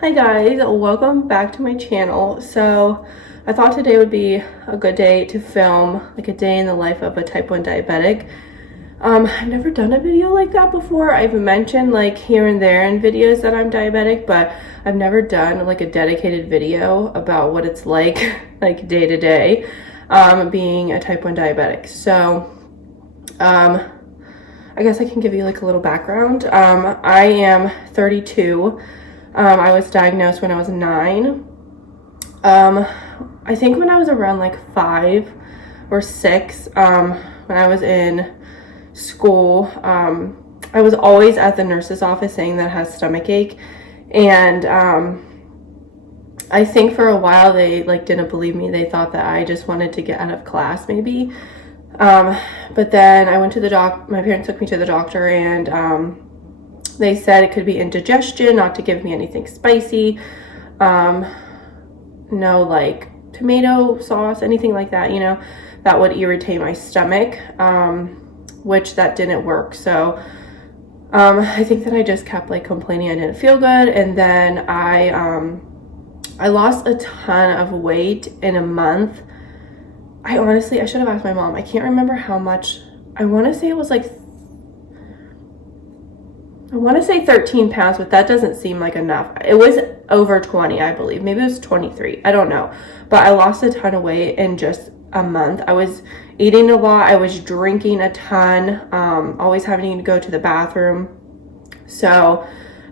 Hi guys, welcome back to my channel. So I thought today would be a good day to film like a day in the life of a type 1 diabetic. I've never done a video like that before. I've mentioned like here and there in videos that I'm diabetic, but I've never done like a dedicated video about what it's like like day to day being a type 1 diabetic. So I guess I can give you like a little background. I am 32. I was diagnosed when I was 9. I think when I was around like 5 or 6, when I was in school, I was always at the nurse's office saying that I had stomach ache. And I think for a while they like didn't believe me. They thought that I just wanted to get out of class maybe. But then I went to my parents took me to the doctor, and they said it could be indigestion, not to give me anything spicy, no like tomato sauce, anything like that, you know, that would irritate my stomach, which that didn't work. So I think that I just kept like complaining I didn't feel good, and then I lost a ton of weight in a month. I should have asked my mom. I can't remember how much. I want to say it was like 13 pounds, but that doesn't seem like enough. It was over 20, I believe. Maybe it was 23. I don't know. But I lost a ton of weight in just a month. I was eating a lot. I was drinking a ton, always having to go to the bathroom. So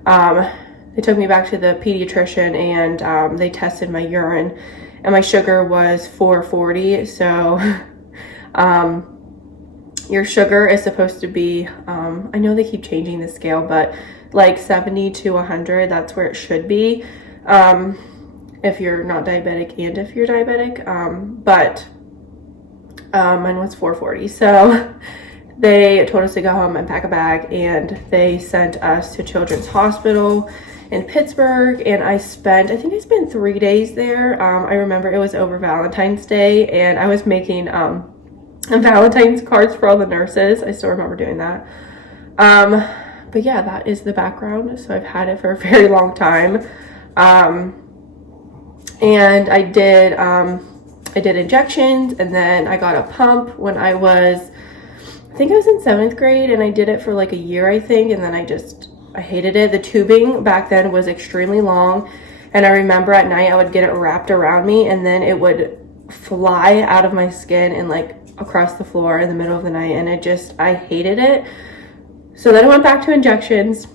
they took me back to the pediatrician, and they tested my urine, and my sugar was 440. So your sugar is supposed to be, I know they keep changing the scale, but like 70 to 100, that's where it should be, if you're not diabetic and if you're diabetic, but mine was 440. So they told us to go home and pack a bag, and they sent us to Children's Hospital in Pittsburgh, and I think I spent 3 days there. I remember it was over Valentine's Day, and I was making Valentine's cards for all the nurses. I still remember doing that. But yeah, that is the background. So I've had it for a very long time. And I did injections, and then I got a pump when I think I was in 7th grade, and I did it for like a year, I think. And then I hated it. The tubing back then was extremely long. And I remember at night I would get it wrapped around me, and then it would fly out of my skin and like across the floor in the middle of the night, and I hated it. So then I went back to injections,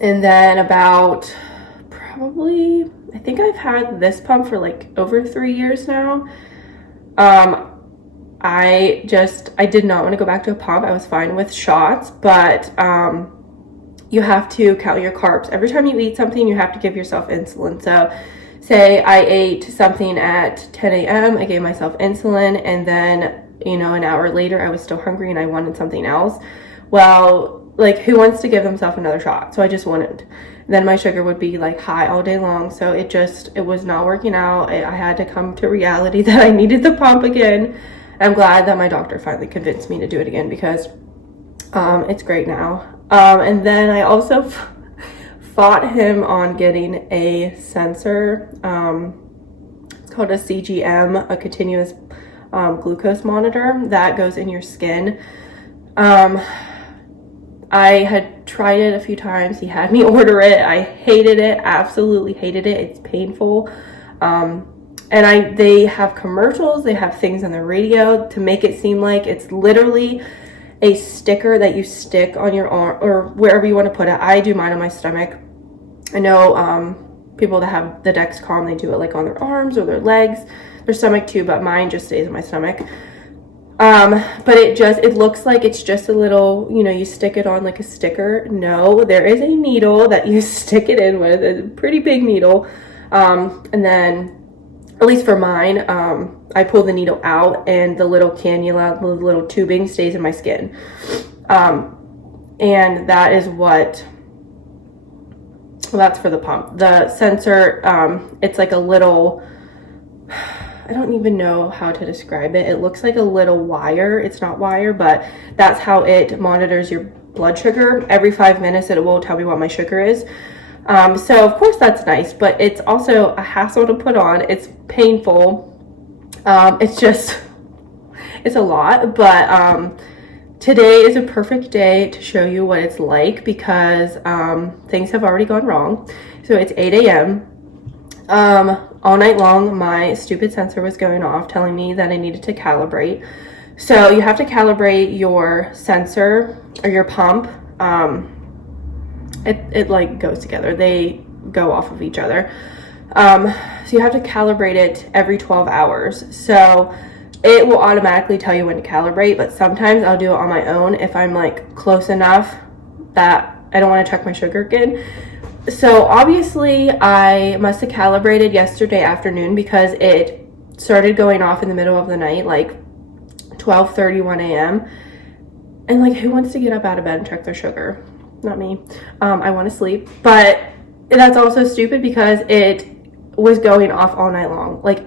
and then about probably, I think I've had this pump for like over 3 years now. I did not want to go back to a pump. I was fine with shots, but you have to count your carbs. Every time you eat something, you have to give yourself insulin. So say I ate something at 10 a.m., I gave myself insulin, and then, you know, an hour later I was still hungry and I wanted something else. Well, like, who wants to give themselves another shot? So I just wouldn't. Then my sugar would be like high all day long. So it was not working out. I had to come to reality that I needed the pump again. I'm glad that my doctor finally convinced me to do it again, because it's great now. And then I also fought him on getting a sensor. It's called a CGM, a continuous glucose monitor that goes in your skin. I had tried it a few times. He had me order it. I hated it, absolutely hated it. It's painful. And they have commercials, they have things on the radio to make it seem like it's literally a sticker that you stick on your arm or wherever you want to put it. I do mine on my stomach. I know people that have the Dexcom, they do it like on their arms or their legs, their stomach too, but mine just stays in my stomach. But it looks like it's just a little, you know, you stick it on like a sticker. No, there is a needle that you stick it in with, a pretty big needle. And then, at least for mine, I pull the needle out, and the little cannula, the little tubing stays in my skin. And that is that's for the pump. The sensor, it's like a little, I don't even know how to describe it. It looks like a little wire. It's not wire, but that's how it monitors your blood sugar. Every 5 minutes, it will tell me what my sugar is. So of course that's nice, but it's also a hassle to put on. It's painful. It's a lot, but today is a perfect day to show you what it's like because things have already gone wrong. So it's 8 a.m. All night long, my stupid sensor was going off telling me that I needed to calibrate. So you have to calibrate your sensor or your pump. It like goes together. They go off of each other. So you have to calibrate it every 12 hours. So it will automatically tell you when to calibrate, but sometimes I'll do it on my own if I'm like close enough that I don't want to check my sugar again. So obviously I must have calibrated yesterday afternoon because it started going off in the middle of the night, like 12:31 a.m. And like, who wants to get up out of bed and check their sugar? Not me. I want to sleep, but that's also stupid because it was going off all night long. Like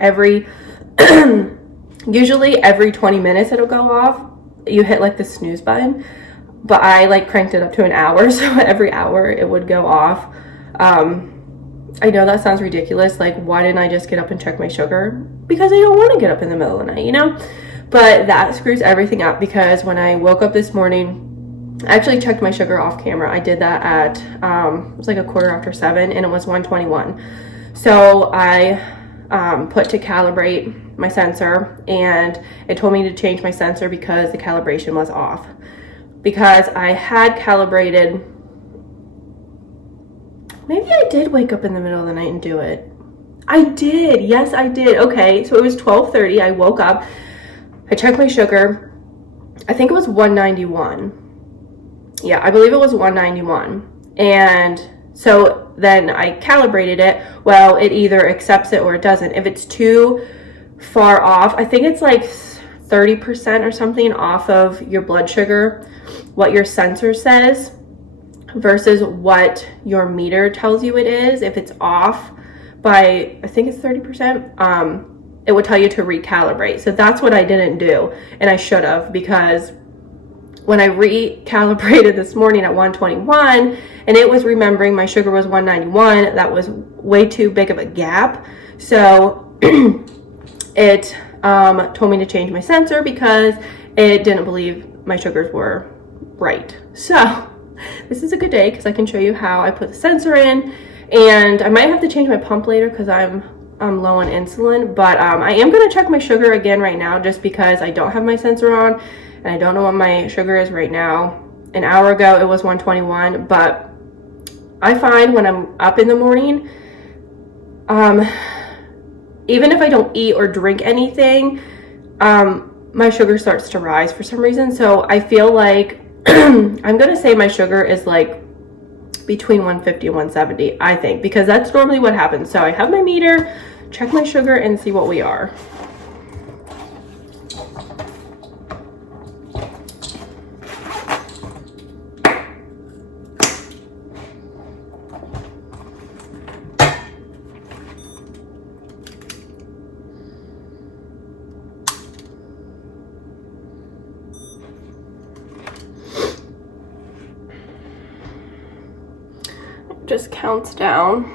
usually every 20 minutes it'll go off. You hit like the snooze button, but I like cranked it up to an hour, so every hour it would go off. I know that sounds ridiculous. Like, why didn't I just get up and check my sugar? Because I don't want to get up in the middle of the night, you know? But that screws everything up because when I woke up this morning, I actually checked my sugar off camera. I did that at, it was like 7:15 and it was 121. So I put to calibrate my sensor and it told me to change my sensor because the calibration was off. Because I had calibrated, maybe I did wake up in the middle of the night and do it. I did, yes I did. Okay, so it was 12:30, I woke up, I checked my sugar, I think it was 191. Yeah, I believe it was 191. And so then I calibrated it. Well, it either accepts it or it doesn't. If it's too far off, I think it's like 30% or something off of your blood sugar, what your sensor says versus what your meter tells you it is. If it's off by, I think it's 30%, it would tell you to recalibrate. So that's what I didn't do, and I should have, because when I recalibrated this morning at 121 and it was remembering my sugar was 191, that was way too big of a gap. So it told me to change my sensor because it didn't believe my sugars were right. So this is a good day because I can show you how I put the sensor in, and I might have to change my pump later because I'm low on insulin, but I am going to check my sugar again right now just because I don't have my sensor on and I don't know what my sugar is right now. An hour ago it was 121, but I find when I'm up in the morning, even if I don't eat or drink anything, my sugar starts to rise for some reason. So I feel like I'm going to say my sugar is like between 150 and 170, I think, because that's normally what happens. So I have my meter, check my sugar and see what we are. Just counts down.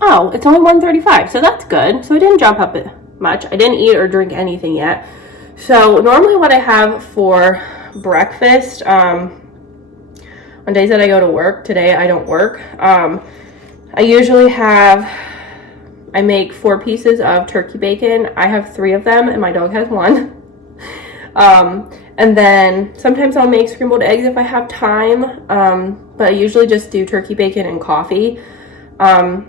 Oh, it's only 135, so that's good. So it didn't jump up much. I didn't eat or drink anything yet. So normally what I have for breakfast, on days that I go to work, today I don't work, I usually have, I make 4 pieces of turkey bacon. I have 3 of them and my dog has 1. And then sometimes I'll make scrambled eggs if I have time, but I usually just do turkey bacon and coffee, and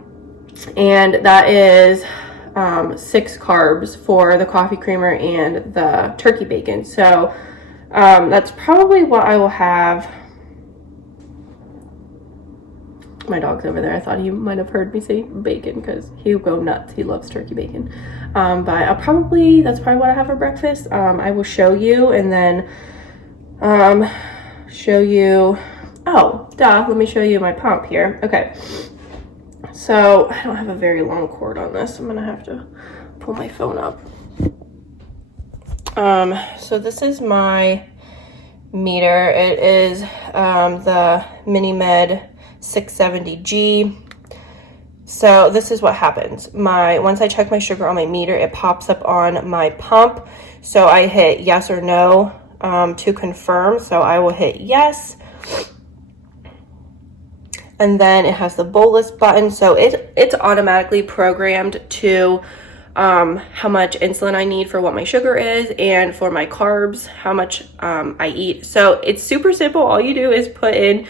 that is 6 carbs for the coffee creamer and the turkey bacon. So that's probably what I will have. My dog's over there. I thought he might have heard me say bacon because he'll go nuts. He loves turkey bacon. But that's probably what I have for breakfast. I will show you and then show you, oh, duh, let me show you my pump here. Okay, so I don't have a very long cord on this. I'm gonna have to pull my phone up. So this is my meter. It is the Mini Med 670G. So this is what happens. Once I check my sugar on my meter, it pops up on my pump. So I hit yes or no to confirm. So I will hit yes. And then it has the bolus button. So it's automatically programmed to how much insulin I need for what my sugar is, and for my carbs, how much I eat. So it's super simple. All you do is put in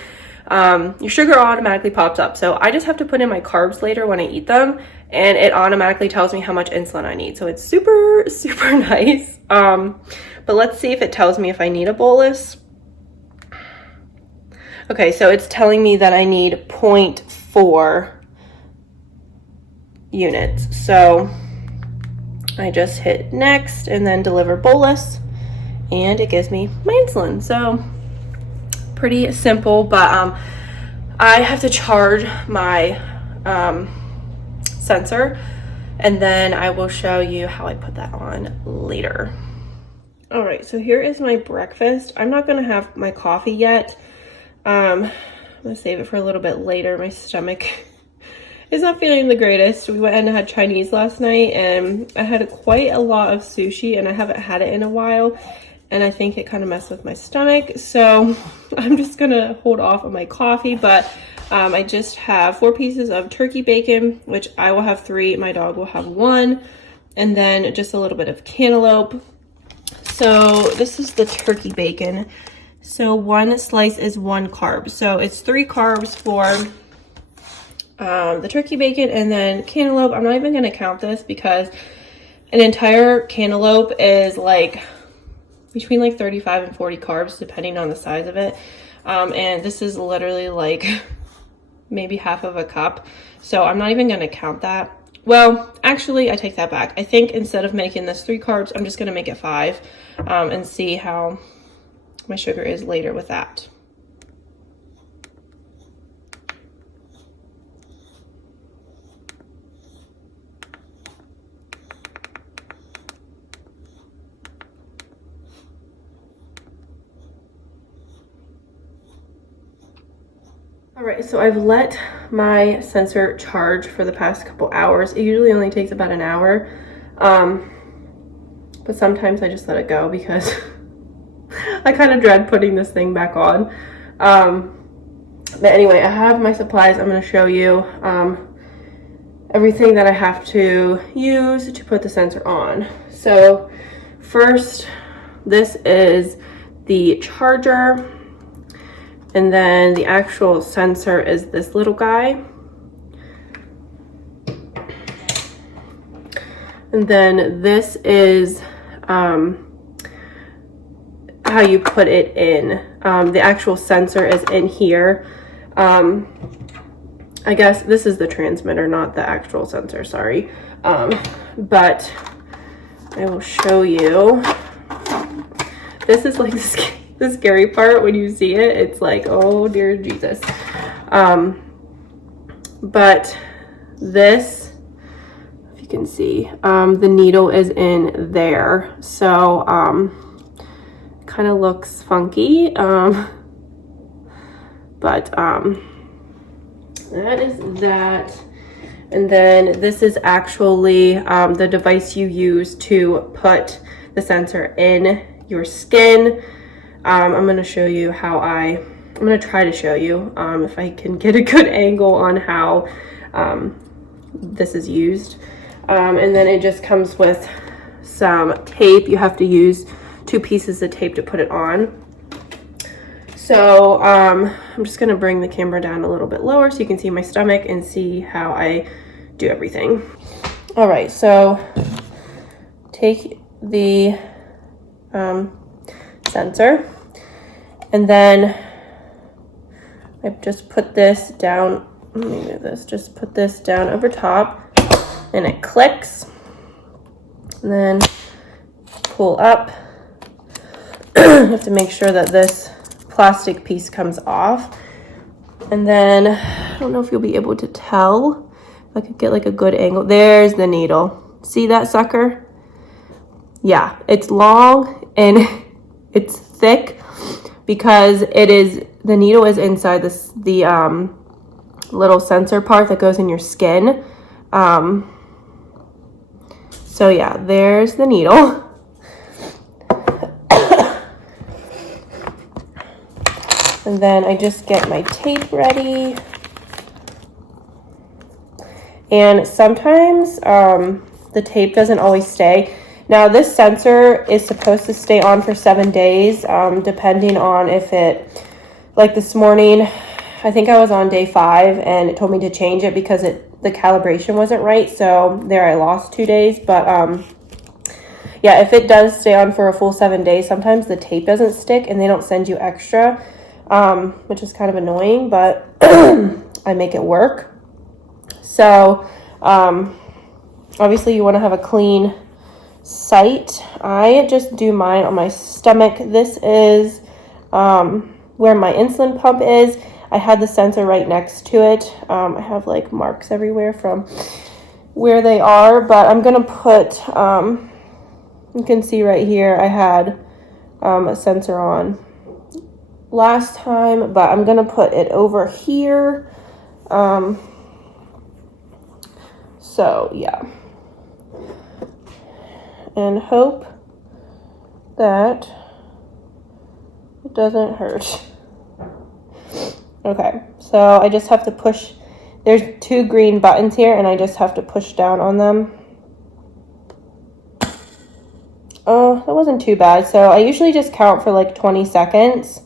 your sugar automatically pops up. So I just have to put in my carbs later when I eat them, and it automatically tells me how much insulin I need. So it's super, super nice. But let's see if it tells me if I need a bolus. Okay, so it's telling me that I need 0.4 units. So I just hit next and then deliver bolus, and it gives me my insulin. So pretty simple, but I have to charge my sensor, and then I will show you how I put that on later. All right, so here is my breakfast. I'm not gonna have my coffee yet. I'm gonna save it for a little bit later. My stomach is not feeling the greatest. We went and had Chinese last night, and I had quite a lot of sushi, and I haven't had it in a while, and I think it kind of messed with my stomach. So I'm just gonna hold off on my coffee, but I just have 4 pieces of turkey bacon, which I will have 3, my dog will have 1, and then just a little bit of cantaloupe. So this is the turkey bacon. So 1 slice is 1 carb. So it's 3 carbs for the turkey bacon, and then cantaloupe. I'm not even going to count this because an entire cantaloupe is like between like 35 and 40 carbs depending on the size of it. And this is literally like maybe half of a cup. So I'm not even going to count that. Well, actually, I take that back. I think instead of making this 3 carbs, I'm just going to make it 5 and see how my sugar is later with that. All right, so I've let my sensor charge for the past couple hours. It usually only takes about an hour, but sometimes I just let it go because I kind of dread putting this thing back on. But anyway, I have my supplies. I'm going to show you everything that I have to use to put the sensor on. So first, this is the charger, and then the actual sensor is this little guy. And then this is how you put it in. The actual sensor is in here. I guess this is the transmitter, not the actual sensor, sorry. But I will show you. This is like the scary part when you see it. It's like, oh dear Jesus. But this, if you can see, the needle is in there. So kind of looks funky. But that is that. And then this is actually the device you use to put the sensor in your skin. I'm going to show you how I'm going to try to show you if I can get a good angle on how this is used. And then it just comes with some tape. You have to use 2 pieces of tape to put it on. So I'm just going to bring the camera down a little bit lower so you can see my stomach and see how I do everything. All right, so take the sensor, and then I just put this down. Let me move this. Just put this down over top, and it clicks. And then pull up. You have to make sure that this plastic piece comes off. And then I don't know if you'll be able to tell. If I could get like a good angle. There's the needle. See that sucker? Yeah, it's long and it's thick because the needle is inside the little sensor part that goes in your skin. So yeah, there's the needle. And then I just get my tape ready. And sometimes the tape doesn't always stay. Now this sensor is supposed to stay on for 7 days, depending on if it, like this morning, I think I was on day 5 and it told me to change it because the calibration wasn't right. So there I lost 2 days. But yeah, if it does stay on for a full 7 days, sometimes the tape doesn't stick and they don't send you extra, which is kind of annoying, but I make it work. So obviously you want to have a clean site. I just do mine on my stomach. This is where my insulin pump is. I had the sensor right next to it. I have like marks everywhere from where they are, but I'm gonna put, you can see right here, I had a sensor on last time, but I'm gonna put it over here. So yeah, and hope that it doesn't hurt. Okay, so I just have to push, there's 2 green buttons here and I just have to push down on them. Oh, that wasn't too bad. So I usually just count for like 20 seconds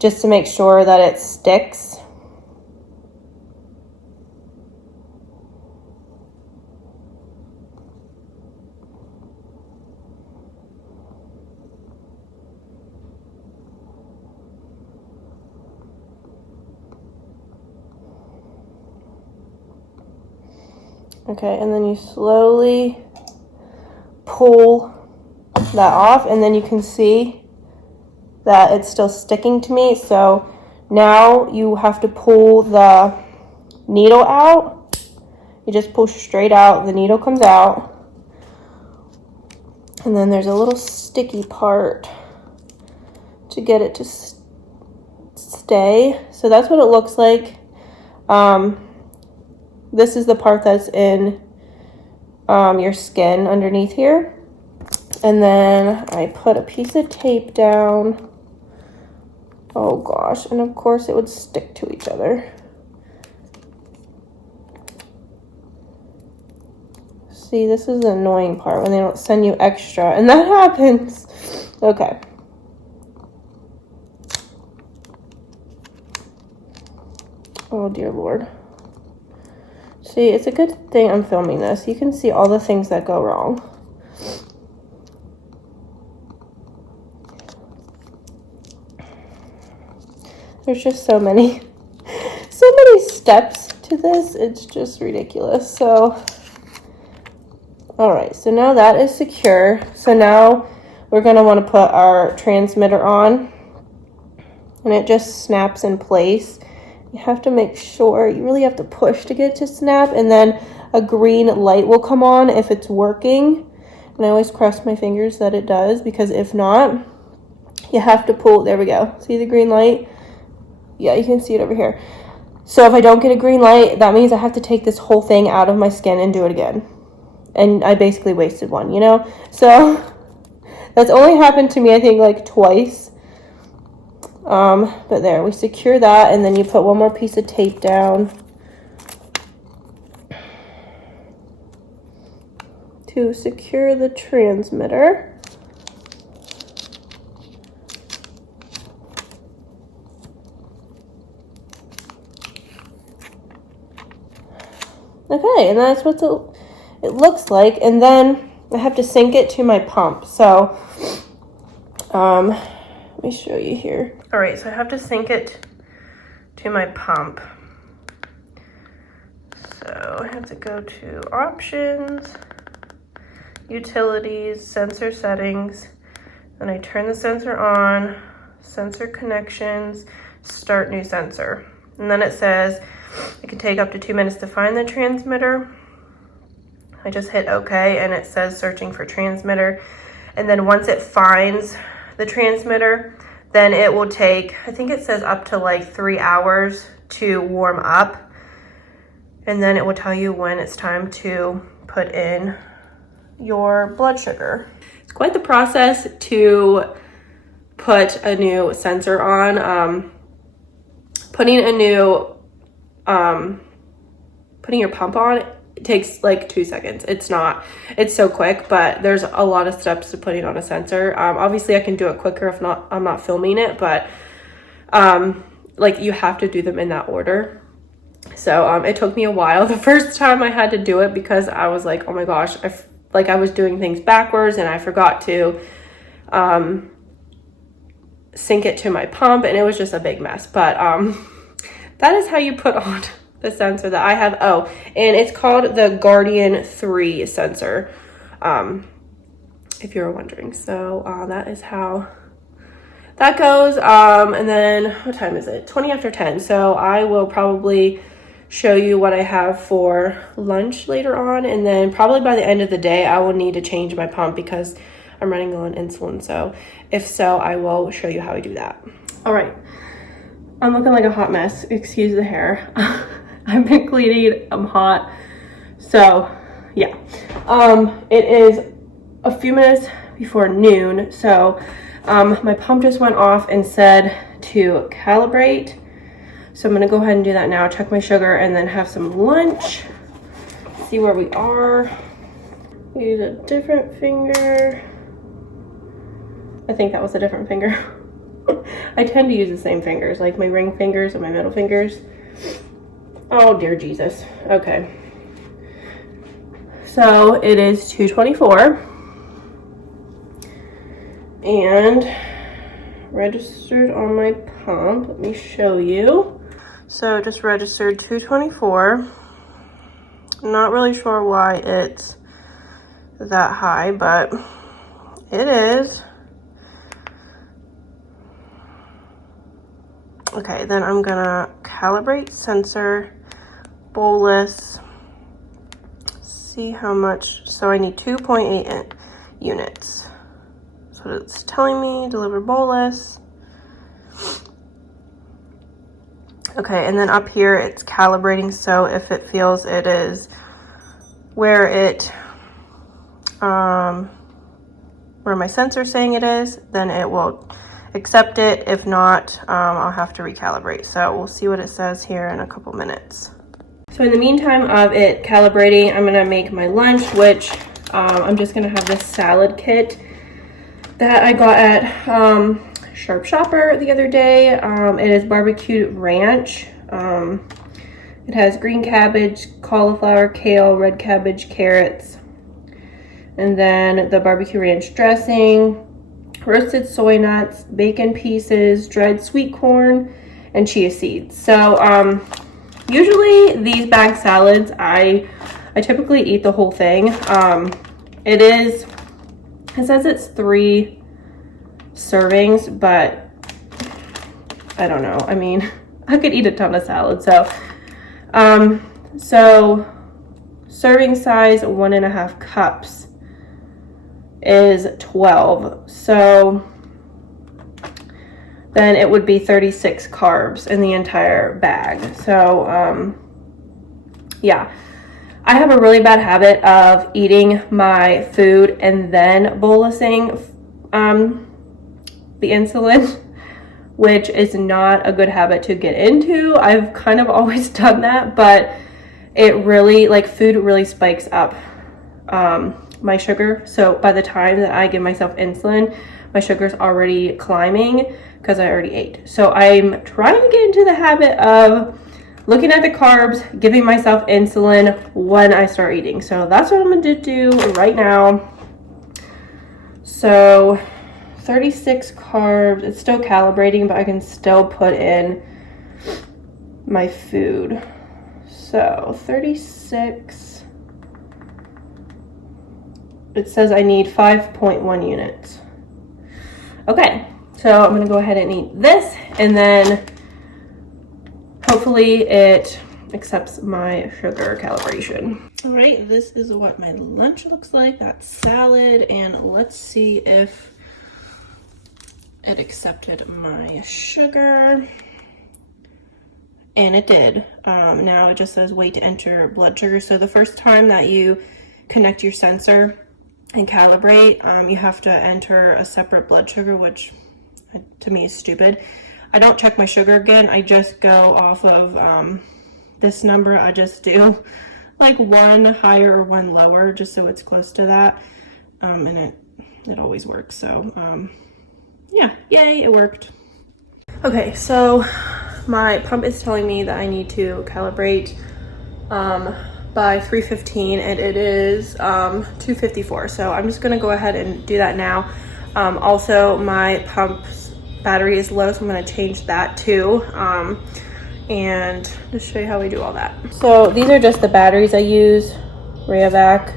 just to make sure that it sticks. Okay, and then you slowly pull that off, and then you can see that it's still sticking to me. So now you have to pull the needle out. You just push straight out, the needle comes out, and then there's a little sticky part to get it to stay. So that's what it looks like. This is the part that's in your skin underneath here. And then I put a piece of tape down. Oh gosh, and of course it would stick to each other. See, this is the annoying part when they don't send you extra, and that happens. Okay. Oh dear Lord. See, it's a good thing I'm filming this. You can see all the things that go wrong. There's just so many steps to this. It's just ridiculous. So, all right, so now that is secure. So now we're gonna wanna put our transmitter on, and it just snaps in place. You have to make sure, you really have to push to get it to snap, and then a green light will come on if it's working. And I always cross my fingers that it does, because if not, you have to pull. There we go. See the green light? Yeah, you can see it over here. So if I don't get a green light, that means I have to take this whole thing out of my skin and do it again. And I basically wasted one, you know? So that's only happened to me, I think, like twice. But there, we secure that, and then you put one more piece of tape down to secure the transmitter. Okay, and that's what it looks like. And then I have to sync it to my pump. So, let me show you here. All right, so I have to sync it to my pump. So I have to go to options, utilities, sensor settings, and I turn the sensor on, sensor connections, start new sensor. And then it says it can take up to 2 minutes to find the transmitter. I just hit OK, and it says searching for transmitter. And then once it finds the transmitter, then it will take, I think it says up to like 3 hours to warm up. and then it will tell you when it's time to put in your blood sugar. It's quite the process to put a new sensor on. Putting your pump on, it takes like 2 seconds. It's so quick, but there's a lot of steps to putting on a sensor. Obviously I can do it quicker if not, I'm not filming it, but like you have to do them in that order. So it took me a while the first time I had to do it because I was like, oh my gosh, I was doing things backwards and I forgot to sync it to my pump, and it was just a big mess. But that is how you put on the sensor that I have. Oh, and it's called the Guardian 3 sensor, if you were wondering. So that is how that goes. And then what time is it? 20 after 10. So I will probably show you what I have for lunch later on, and then probably by the end of the day I will need to change my pump because I'm running low on insulin. So if so, I will show you how I do that. All right, I'm looking like a hot mess, excuse the hair. I've been cleaning, I'm hot. So yeah, it is a few minutes before noon. So my pump just went off and said to calibrate. So I'm gonna go ahead and do that now, check my sugar, and then have some lunch, see where we are. Use a different finger. I think that was a different finger. I tend to use the same fingers, like my ring fingers and my middle fingers. Oh dear Jesus. Okay. So it is 2:24 and registered on my pump. Let me show you. So just registered 2:24. Not really sure why it's that high, but it is. Okay, then I'm gonna calibrate sensor, bolus, see how much. So I need 2.8 units. So it's telling me deliver bolus. Okay, and then up here it's calibrating, so if it feels it is where my sensor's saying it is, then it will accept it. If not, I'll have to recalibrate. So we'll see what it says here in a couple minutes. So in the meantime of it calibrating, I'm gonna make my lunch, which I'm just gonna have this salad kit that I got at Sharp Shopper the other day. It is barbecued ranch. It has green cabbage, cauliflower, kale, red cabbage, carrots, and then the barbecue ranch dressing, roasted soy nuts, bacon pieces, dried sweet corn, and chia seeds. So usually these bag salads, I typically eat the whole thing. It says it's 3 servings, but I don't know. I mean, I could eat a ton of salad. So serving size 1.5 cups is 12. So then it would be 36 carbs in the entire bag. So yeah, I have a really bad habit of eating my food and then bolusing the insulin, which is not a good habit to get into. I've kind of always done that, but it really, like, food really spikes up my sugar. So by the time that I give myself insulin, my sugar's already climbing because I already ate. So I'm trying to get into the habit of looking at the carbs, giving myself insulin when I start eating. So that's what I'm going to do right now. So 36 carbs. It's still calibrating, but I can still put in my food. So 36. It says I need 5.1 units. Okay, so I'm gonna go ahead and eat this, and then hopefully it accepts my sugar calibration. All right, this is what my lunch looks like. That's salad, and let's see if it accepted my sugar. and it did. Now it just says wait to enter blood sugar. So the first time that you connect your sensor and calibrate, you have to enter a separate blood sugar, which to me is stupid. I don't check my sugar again. I just go off of this number. I just do like one higher or one lower, just so it's close to that, and it always works. So yeah, yay, it worked. Okay, so my pump is telling me that I need to calibrate by 3:15, and it is 2:54. So I'm just gonna go ahead and do that now. Also, my pump's battery is low, so I'm gonna change that too. And just show you how we do all that. So these are just the batteries I use, Rayovac.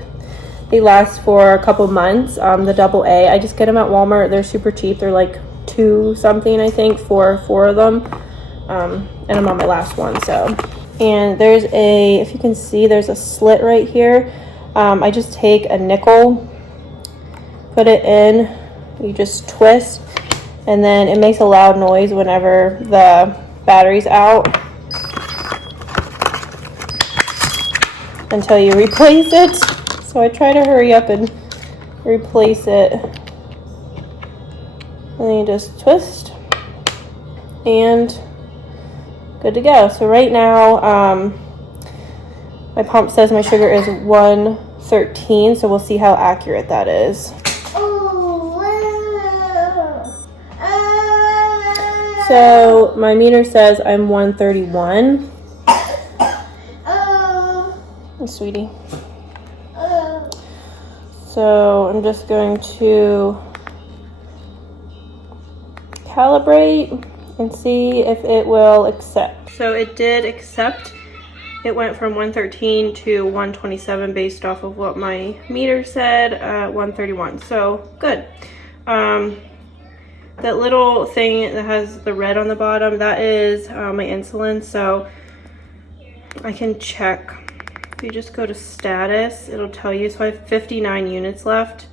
They last for a couple months. The AA, I just get them at Walmart. They're super cheap. They're like $2 something, I think, for 4 of them. And I'm on my last one, so. And there's if you can see, there's a slit right here. I just take a nickel, put it in, you just twist, and then it makes a loud noise whenever the battery's out until you replace it. So I try to hurry up and replace it. And then you just twist and good to go. So right now, my pump says my sugar is 113, so we'll see how accurate that is. So my meter says I'm 131. Oh, sweetie. So I'm just going to calibrate and see if it will accept. So it did accept. It went from 113 to 127 based off of what my meter said, 131. So good. That little thing that has the red on the bottom, that is my insulin. So I can check. If you just go to status, it'll tell you. So I have 59 units left,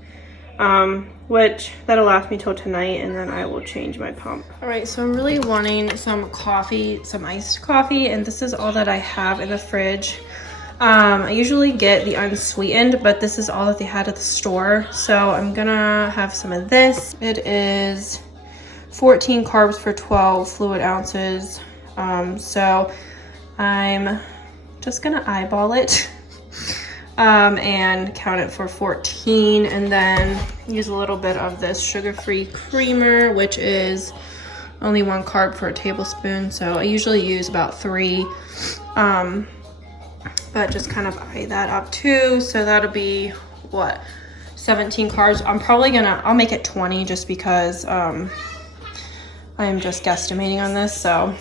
which that'll last me till tonight, and then I will change my pump. All right, so I'm really wanting some coffee, some iced coffee, and this is all that I have in the fridge. I usually get the unsweetened, but this is all that they had at the store. So I'm gonna have some of this. It is 14 carbs for 12 fluid ounces. So I'm just gonna eyeball it and count it for 14, and then use a little bit of this sugar-free creamer, which is only 1 carb for a tablespoon. So I usually use about 3, but just kind of eye that up too. So that'll be what, 17 carbs. I'll make it 20 just because I'm just guesstimating on this. So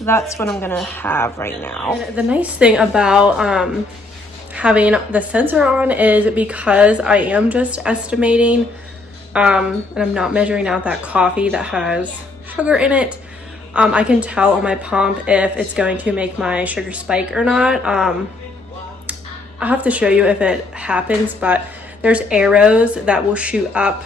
that's what I'm gonna have right now. And the nice thing about having the sensor on is because I am just estimating, and I'm not measuring out that coffee that has sugar in it, I can tell on my pump if it's going to make my sugar spike or not. I'll have to show you if it happens, but there's arrows that will shoot up.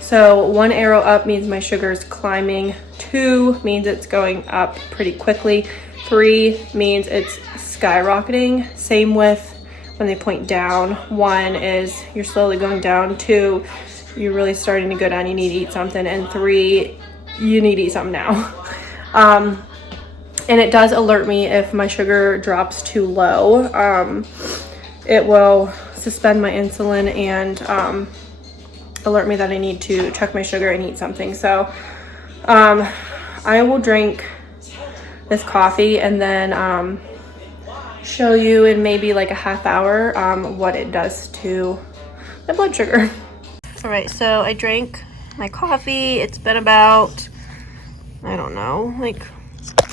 So 1 arrow up means my sugar is climbing, 2 means it's going up pretty quickly, 3 means it's skyrocketing. Same with when they point down. 1 is you're slowly going down, 2 you're really starting to go down, you need to eat something, and 3 you need to eat something now. And it does alert me if my sugar drops too low. It will suspend my insulin and alert me that I need to check my sugar and eat something. So I will drink this coffee and then show you in maybe like a half hour what it does to my blood sugar. All right, so I drank my coffee. It's been about, I don't know, like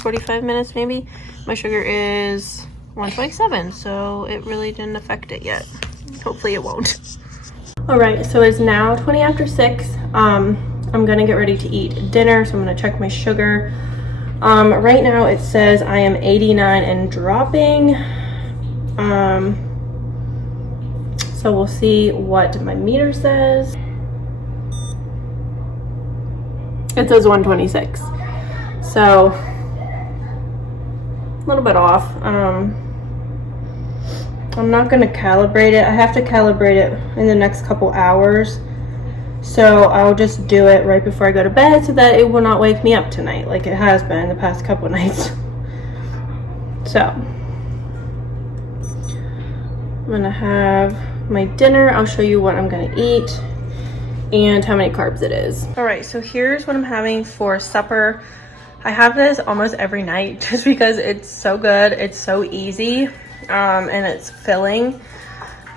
45 minutes maybe. My sugar is 127, so it really didn't affect it yet. Hopefully it won't. All right, so it's now 20 after 6. I'm gonna get ready to eat dinner, so I'm gonna check my sugar. Right now it says I am 89 and dropping. So we'll see what my meter says. It says 126. So little bit off. I'm not gonna calibrate it. I have to calibrate it in the next couple hours. So I'll just do it right before I go to bed so that it will not wake me up tonight like it has been the past couple nights. So I'm gonna have my dinner. I'll show you what I'm gonna eat and how many carbs it is. All right, so here's what I'm having for supper. I have this almost every night just because it's so good. It's so easy and it's filling.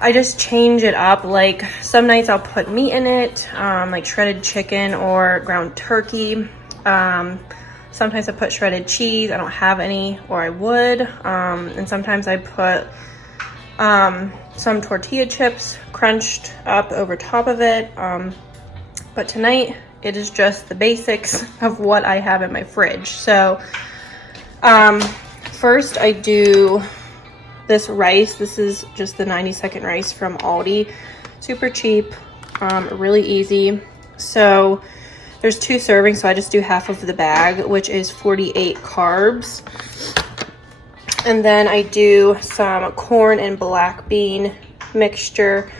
I just change it up. Like some nights I'll put meat in it, like shredded chicken or ground turkey. Sometimes I put shredded cheese. I don't have any, or I would. And sometimes I put some tortilla chips crunched up over top of it. But tonight it is just the basics of what I have in my fridge. So first I do this rice. This is just the 90-second rice from Aldi. Super cheap, really easy. So there's 2 servings, so I just do half of the bag, which is 48 carbs. And then I do some corn and black bean mixture,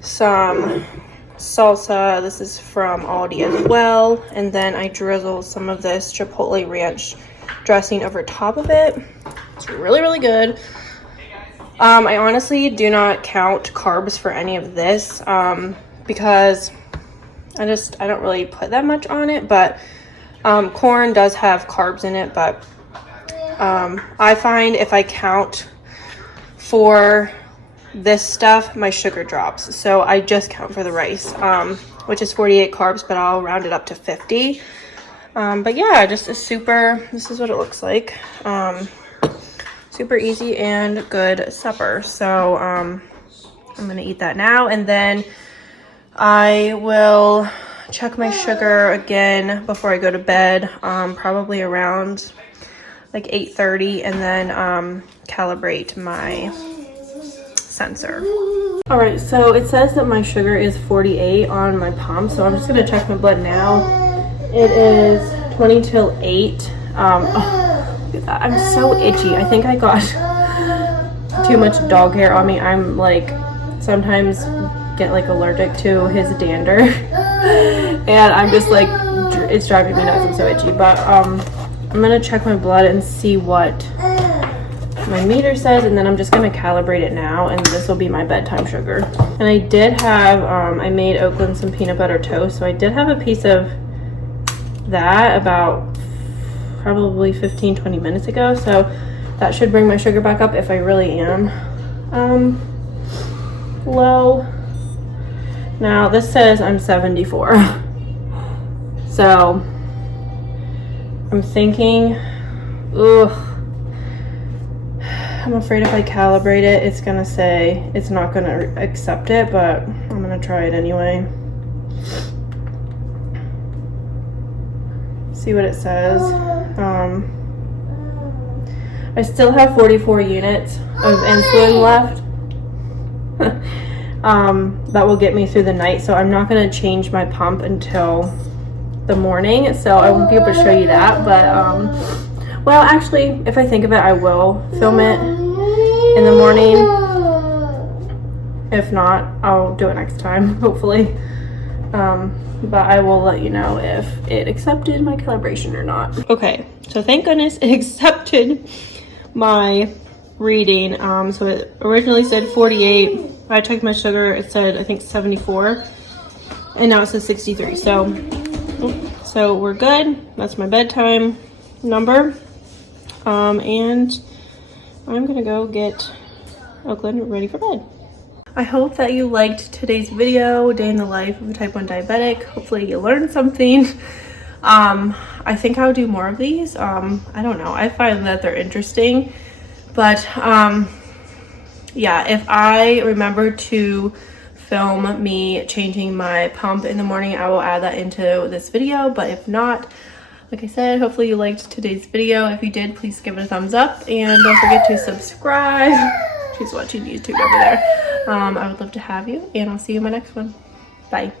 some salsa. This is from Aldi as well. And then I drizzle some of this Chipotle ranch dressing over top of it. It's really, really good. I honestly do not count carbs for any of this because I don't really put that much on it, but corn does have carbs in it, but I find if I count for this stuff, my sugar drops. So I just count for the rice, which is 48 carbs, but I'll round it up to 50. But yeah, just this is what it looks like. Super easy and good supper. So I'm gonna eat that now, and then I will check my sugar again before I go to bed, probably around like 8:30, and then calibrate my sensor. All right, so it says that my sugar is 48 on my pump, so I'm just gonna check my blood now. It is 20 till 8. I'm so itchy. I think I got too much dog hair on me. I'm like, sometimes get like allergic to his dander. And I'm just like, it's driving me nuts. I'm so itchy. But I'm gonna check my blood and see what my meter says, and then I'm just gonna calibrate it now, and this will be my bedtime sugar. And I did have, I made Oakland some peanut butter toast, so I did have a piece of that about probably 15-20 minutes ago, so that should bring my sugar back up if I really am low. Now this says I'm 74, so I'm thinking, I'm afraid if I calibrate it, it's gonna say it's not gonna accept it, but I'm gonna try it anyway. See what it says. I still have 44 units of insulin left. That will get me through the night, so I'm not going to change my pump until the morning, so I won't be able to show you that. But well, actually, if I think of it, I will film it in the morning. If not, I'll do it next time, hopefully. But I will let you know if it accepted my calibration or not. Okay, so thank goodness it accepted my reading. So it originally said 48. I checked my sugar, it said I think 74, and now it says 63. So we're good. That's my bedtime number. And I'm gonna go get Oakland ready for bed. I hope that you liked today's video, day in the life of a type 1 diabetic. Hopefully you learned something. I think I'll do more of these. I don't know. I find that they're interesting. But yeah, if I remember to film me changing my pump in the morning, I will add that into this video. But if not, like I said, hopefully you liked today's video. If you did, please give it a thumbs up. And don't forget to subscribe. She's watching YouTube over there. I would love to have you, and I'll see you in my next one. Bye.